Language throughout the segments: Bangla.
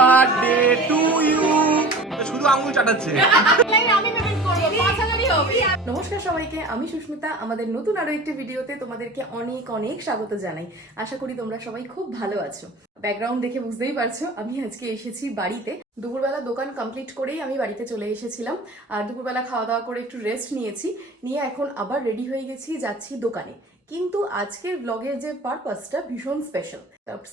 Birthday to you. শুধু আঙুল চাটাচ্ছে। নমস্কার সবাইকে, আমি সুস্মিতা। আমাদের নতুন আরো একটি ভিডিওতে তোমাদেরকে অনেক অনেক স্বাগত জানাই। আশা করি তোমরা সবাই খুব ভালো আছো। ব্যাকগ্রাউন্ড দেখে বুঝতেই পারছো আমি আজকে এসেছি বাড়িতে। দুপুরবেলা দোকান কমপ্লিট করেই আমি বাড়িতে চলে এসেছিলাম। আর দুপুরবেলা খাওয়া দাওয়া করে একটু রেস্ট নিয়েছি, নিয়ে এখন আবার রেডি হয়ে গেছি, যাচ্ছি দোকানে। কিন্তু আজকের ব্লগের যে পারপাসটা ভীষণ স্পেশাল।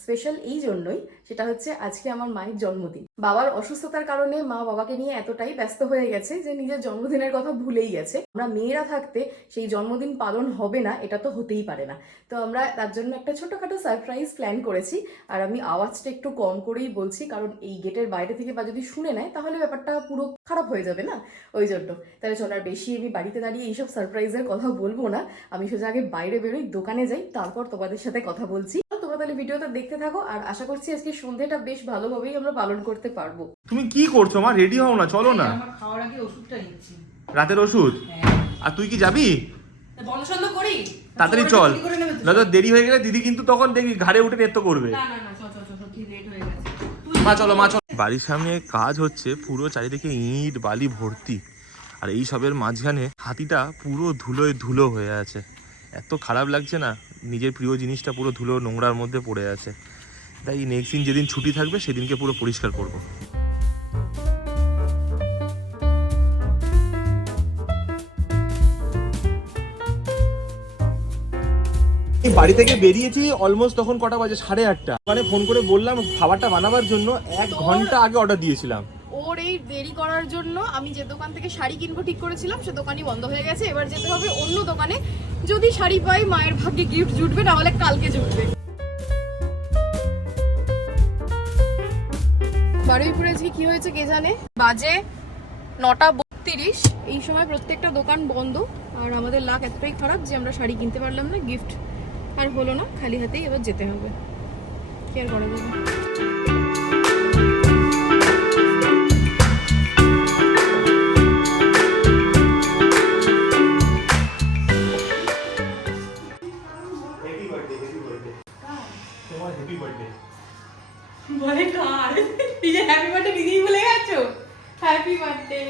স্পেশাল এই জন্যই, সেটা হচ্ছে আজকে আমার মায়ের জন্মদিন। বাবার অসুস্থতার কারণে মা বাবাকে নিয়ে এতটাই ব্যস্ত হয়ে গেছে যে নিজের জন্মদিনের কথা ভুলেই গেছে। আমরা মেয়েরা থাকতে সেই জন্মদিন পালন হবে না, এটা তো হতেই পারে না। তো আমরা তার জন্য একটা ছোটখাটো সারপ্রাইজ প্ল্যান করেছি। আর আমি আওয়াজটা একটু কম করেই বলছি, কারণ এই গেটের বাইরে থেকে বা যদি শুনে নেয় তাহলে ব্যাপারটা পুরো খারাপ হয়ে যাবে না, ওই জন্য। তাহলে চল আর বেশি আমি বাড়িতে দাঁড়িয়ে এইসব সারপ্রাইজের কথা বলবো না। আমি সোজা আগে বাইরে বেরোই, দোকানে যাই, তারপর তোমাদের সাথে কথা বলছি। তোমরা তাহলে ভিডিওটা দেখতে থাকো, আর আশা করছি আজকে সন্ধ্যেটা বেশ ভালোভাবেই আমরা পালন করতে পারবো। তুমি কি করছো মা? রেডি হও না, চলো না। আমার খাওয়ার আগে ওষুধটা নিচ্ছি। রাতের ওষুধ? আর তুই কি যাবি? বন্ধ সন্ধ করি, তাড়াতাড়ি চল, নয়তো দেরি হয়ে গেলে দিদি কিন্তু তখন দেখবি ঘাড়ে উঠে নৃত্য করবে। না না না, চল চল চল, কি লেট হয়ে গেছে। মা চলো, মা চলো। বাড়ির সামনে কাজ হচ্ছে, পুরো চারিদিকে ইট বালি ভর্তি। আর এই সবের মাঝখানে হাতিটা পুরো ধুলোয় ধুলো হয়ে আছে। এত খারাপ লাগছে না, নিজের প্রিয় জিনিসটা পুরো ধুলো নোংরার মধ্যে পড়ে আছে। তাই নেক্সট দিন যেদিন ছুটি থাকবে সেদিনকে পুরো পরিষ্কার করব। বাড়ি থেকে বেরিয়েছি অলমোস্ট, তখন কটা বাজে? 8:30। মানে ফোন করে বললাম খাবারটা বানাবার জন্য 1 ঘন্টা আগে অর্ডার দিয়েছিলাম। ওর এই দেরি করার জন্য আমি যে দোকান থেকে শাড়ি কিনবো ঠিক করেছিলাম, সে দোকানই বন্ধ হয়ে গেছে। এবার যেতে হবে অন্য দোকানে। যদি শাড়ি পাই মায়ের ভাগ্যে গিফট জুটবে, না হলে কালকে জুটবে। বারুইপুরে আজকে কি হয়েছে কে জানে। বাজে 9:32। এই সময় প্রত্যেকটা দোকান বন্ধ। আর আমাদের লাক এতটাই খারাপ যে আমরা শাড়ি কিনতে পারলাম না, গিফট আর হলো না, খালি হাতেই এবার যেতে হবে। কি আর করা যাবে। বলে কার? এই যে হ্যাপি বার্থডে দিদিই ভুলে গেছো? হ্যাপি বার্থডে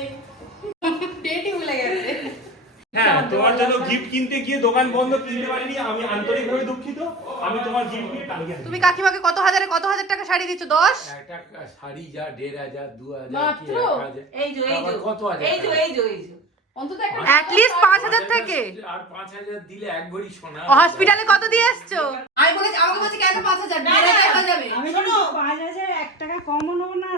ডেটই ভুলে গেছে। হ্যাঁ, তোমার জন্য গিফট কিনতে গিয়ে দোকান বন্ধ, কিনতে পারিনি। আমি আন্তরিকভাবে দুঃখিত। আমি তোমার গিফট কালকে আনবো। তুমি কাকিমাকে কত হাজার টাকা শাড়ি দিচ্ছ? 10 একটা শাড়ি যা 1500 2000 মাত্র? কি 1000 এই যে এই যে কত আছে? এই যে এই যে এই যে অন্তত at least 5000 থেকে। আর 5000 দিলে এক ভরি সোনা। হসপিটালে কত দিয়ে আসছো? আমি বলেছি, আমাকে বলছে কেন 5000 দেড় হয়ে যাবে। আমি শোনো, 5000 1 টাকা কমও নেবো না।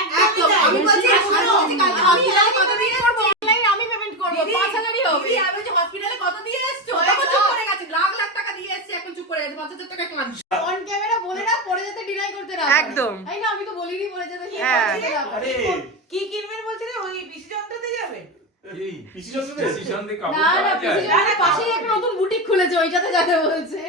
একদম আমি বলছি শোনো, কালকে হসপিটালে কত দিয়ে এসছো? আমি পেমেন্ট করব, 5000ই হবে। দিদি আমি যে হসপিটালে কত দিয়ে এসছো? দেখো চুপ করে গেছে, লাখ লাখ টাকা দিয়ে এসছি, এখন চুপ করে গেছে, 5000 টাকা কেন? অন ক্যামেরা বলে না, পরে যেতে ডিনাই করতে না। একদম। তাই না, আমি তো বলিনি পরে যেতে। হ্যাঁ। আরে কি কিনবেন বলছিলে? ওই পিসি যন্ত্রতে যাবে? এই পিসি চলছে? ডিসিশন দিয়ে কাপড় না না, পাওয়া যায়। পিসির পাশেই একটা নতুন বুটিক খুলেছে, ওইটাতে যাবে বলছে।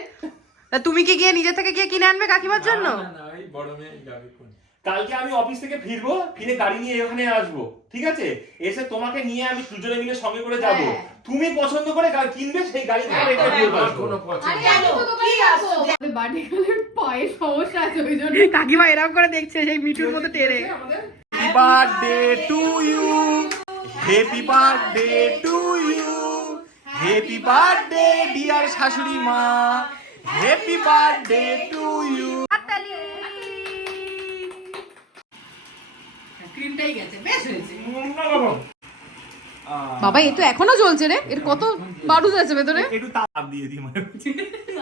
তা তুমি কি গিয়ে নিজে থেকে গিয়ে কিনে আনবে কাকিমার জন্য? না না, এই বড় মেয়ে যাবে কোন। কালকে আমি অফিস থেকে ফিরবো, ফিরে গাড়ি নিয়ে এখানে আসবো, ঠিক আছে? এসে তোমাকে নিয়ে আমি দুজনে মিলে সঙ্গে করে যাব। হ্যাঁ। তুমি পছন্দ করে গাড়ি কিনবে, সেই গাড়ি থেকে রেখে দিয়ে আমার আসবো। কোনো পছন্দ আরে নেই। আমি তো দোকানে আসবো। আমাদের বার্থডে গার্লের পায়ে সমস্যা আছে, ওই জন্য। কাকিমা এরকম করে দেখছে সেই মিঠুর মতো টেরে। Happy birthday to you, happy birthday to you, happy birthday dear শাশুড়ি মা, হ্যাপি বার্থডে টু ইউ। ক্রিমটাই গেছে, বেশ হয়েছে। বাবা, এ তো এখনো জ্বলছে রে, এর কত বারুদ আছে ভেতরে। একটু তাপ দিয়ে দিই মানে।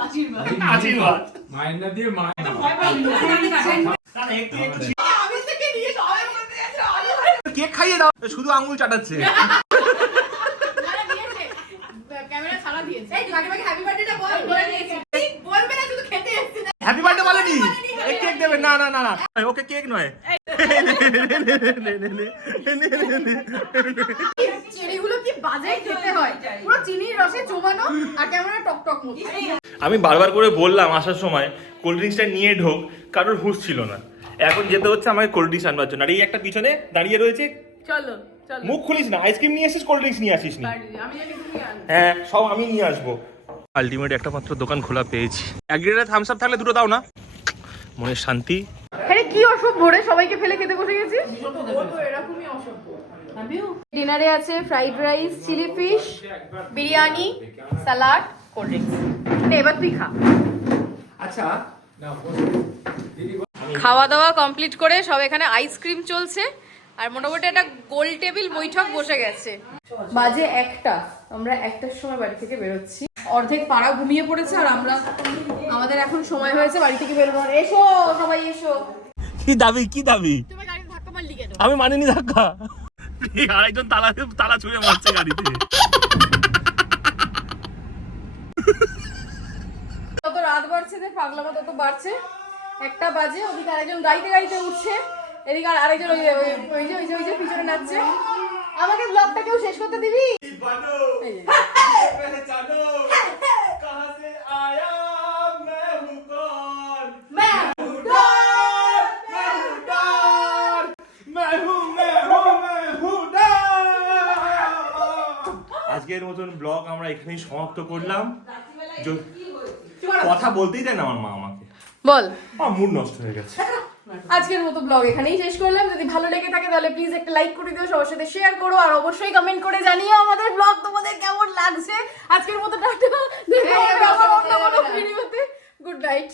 আশীর্বাদ। আশীর্বাদ। মায়ের না দিয়ে মায়ের না। ভয় পাই না। না, না, একটু একটু আমি থেকে নিয়ে সবাই বলতে যাচ্ছে কেক খাইয়ে দাও, শুধু আঙুল চাটাচ্ছে। ক্যামেরা ছাড়া দিয়েছে। এই কাকিমাকে হ্যাপি বার্থডেটা বল, বলে দিয়েছি। বলবে না, শুধু খেতে এসেছি। হ্যাপি বার্থডে বলেনি? এই কেক দেবে? না না না না, ওকে কেক নয়। চেরিগুলো কি বাজে খেতে হয়, পুরো চিনির রসে চোবানো আর ক্যামেরা টক টক মতো। আমি বারবার করে বললাম আসার সময় কোল্ড ড্রিঙ্কসটা নিয়ে ঢোক, কারোর হুঁশ ছিল না। এখন যেতে হচ্ছে আমাকে কোল্ড ড্রিঙ্কস আনবার জন্য। আর এই একটা পিছনে দাঁড়িয়ে রয়েছে। চলো চলো, মুখ খুলিস না, আইসক্রিম নিয়ে আসিস, কোল্ড ড্রিঙ্কস নিয়ে আসিস নি। আমি জানি তুমি আনবে। হ্যাঁ, সব আমি নিয়ে আসবো। আলটিমেট একটা মাত্র দোকান খোলা পেয়েছি। 1 লিটারের থামস আপ থাকলে দুটো দাও না, মনের শান্তি। আরে কি অসভ্য রে, সবাইকে ফেলে খেতে বসে গেছি। এরকমই অসভ্য। ডিনারে আছে fried rice, chilli fish, biryani, salad, cold drinks. এবার তুই খা। আচ্ছা খাওয়া দাওয়া কমপ্লিট করে সব এখানে আইসক্রিম চলছে আর মোটামুটি একটা গোল টেবিল বৈঠক বসে গেছে। বাজে 1টা, আমরা 1টার সময় বাড়ি থেকে বেরোচ্ছি। অর্ধেক পাড়া ঘুমিয়ে পড়েছে আর আমাদের এখন সময় হয়েছে বাড়ি থেকে বেরোনোর। এসো সবাই এসো। কি দাবি কি দাবি? তোমার গাড়ি ধাক্কা মারলি কেন? আমি মানিনি ধাক্কা। আরেকজন তালা ছুঁড়ে মারছে গাড়িতে। যত রাত বাড়ছে যে পাগলামো তত বাড়ছে। 1টা বাজে, ওদিকে আরেকজন গাড়িতে উঠছে, এদিকে আর আরেকজন ওই যে পিছনে নাচছে। আমাকে ব্লগটা কেউ শেষ করতে দিবি? আজকের মতন ব্লগ আমরা এখানেই সমাপ্ত করলাম। কথা বলতেই দেয় না আমার মা আমাকে। বল। আমার মুড নষ্ট হয়ে গেছে। আজকের মতো ব্লগ এখানেই শেষ করলাম। যদি ভালো লেগে থাকে তাহলে প্লিজ একটা লাইক করে দিও, সবার সাথে শেয়ার করো আর অবশ্যই কমেন্ট করে জানিও আমাদের ব্লগ তোমাদের কেমন লাগছে। আজকের মতো টাটা, দেখা হবে আবার অন্য কোনো ভিডিওতে। Good night.